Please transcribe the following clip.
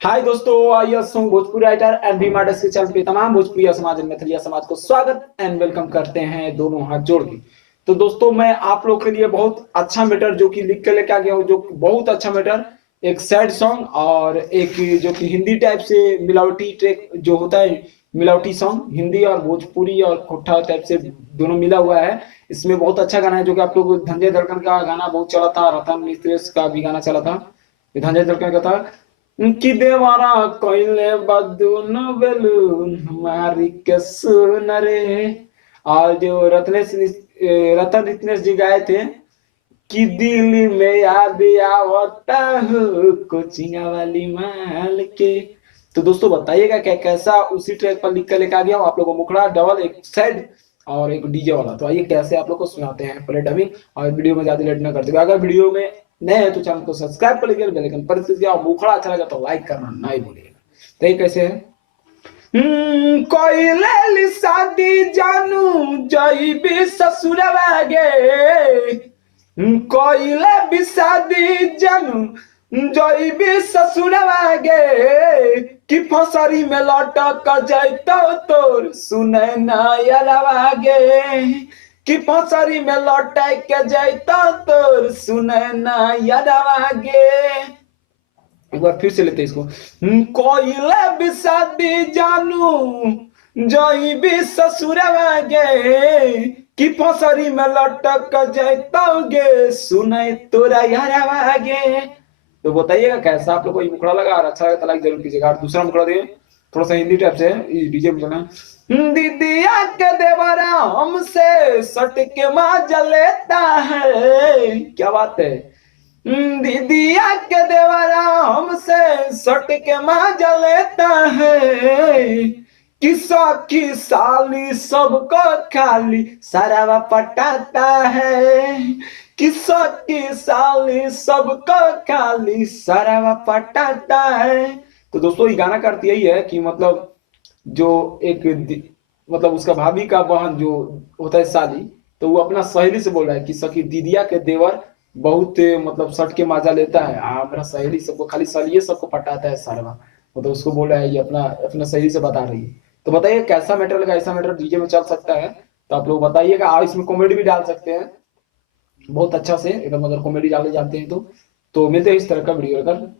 हाय दोस्तों, आइए सुन Bhojpuri writer and B मार्टस के चैनल पे तमाम भोजपुरी समाज मैथिली समाज को स्वागत एंड वेलकम करते हैं दोनों हाथ जोड़ के। तो दोस्तों, मैं आप लोग के लिए बहुत अच्छा मैटर जो कि लिख के लेके आ गया हूँ, जो बहुत अच्छा मैटर, एक सैड सॉन्ग और एक जो कि हिंदी टाइप से मिलावटी ट्रैक जो होता है, मिलावटी सॉन्ग हिंदी और भोजपुरी और खोटा टाइप से दोनों मिला हुआ है। इसमें बहुत अच्छा गाना है जो कि आप लोग धनंजय धड़कन का गाना बहुत चला था, रतन मिश्रेश का भी गाना चला था, धनंजय धड़कन का था कि देवारा कोइले बदुन बेलून मारी के सुन रे। और जो रतन रितनेश जी गाए थे कि दिल्ली में याद आवता हूँ कोचिंग वाली माल के। तो दोस्तों बताइएगा क्या कैसा उसी ट्रैक पर लिख कर लेकर आ गया हूँ आप लोगों को, मुखड़ा डबल एक साइड और एक डीजे वाला। तो आइए कैसे आप लोग को सुनाते हैं पहले डबिंग, और वीडियो में ज्यादा लेट ना करते हुए अगर वीडियो में नए हैं तो चैनल को सब्सक्राइब कर लीजिए, बेल आइकन पर क्लिक कीजिए और मुखड़ा अच्छा लगा तो लाइक करना नहीं भूलिएगा। तो ये कैसे है? कोइले शादी जानू जइबी ससुरवा गे, कोइले भी शादी जानू जइबी ससुरवा गे, कि फसरी में लटक जैतो तोर सुने ना यरवा गे, कि फसरी में लटक के जैतो तोर सुने ना यरवा गे। एक बार फिर से लेते हैं इसको। कोइले भी शादी जानू जई भी ससुरवा गे, कि फसरी में लटक जैतोगे सुने तोरा यारवा गे। तो बताइएगा कैसा आप लोग को ये मुखड़ा लगा, और अच्छा लगा तो लाइक जरूर कीजिएगा। और दूसरा मुखड़ा दिए थोड़ा सा हिंदी टाइप से डीजे में बना। दीदिया के देवरा हमसे सट के माजा लेता है, क्या बात है। दीदिया के देवरा हमसे सट के मजा लेता है, किसा की साली सबको खाली सरावा पटाता है, किसा की साली सबको खाली सरावा पटाता है। तो दोस्तों ये गाना का अर्थ यही है कि मतलब जो एक मतलब उसका भाभी का बहन जो होता है साली, तो वो अपना सहेली से बोल रहा है कि सखी दीदिया के देवर बहुत मतलब सट के मजा लेता है, मेरा सहेली सबको खाली सलिए सबको पटाता है सारवा। मतलब उसको बोल रहा है, ये अपना अपना सहेली से बता रही है। तो बताइए कैसा मैटर लगा, ऐसा मैटर डीजे में चल सकता है तो आप लोग बताइएगा। और इसमें कॉमेडी भी डाल सकते हैं बहुत अच्छा से एकदम, अगर कॉमेडी डाले जाते हैं तो मिलते हैं इस तरह का वीडियो लेकर।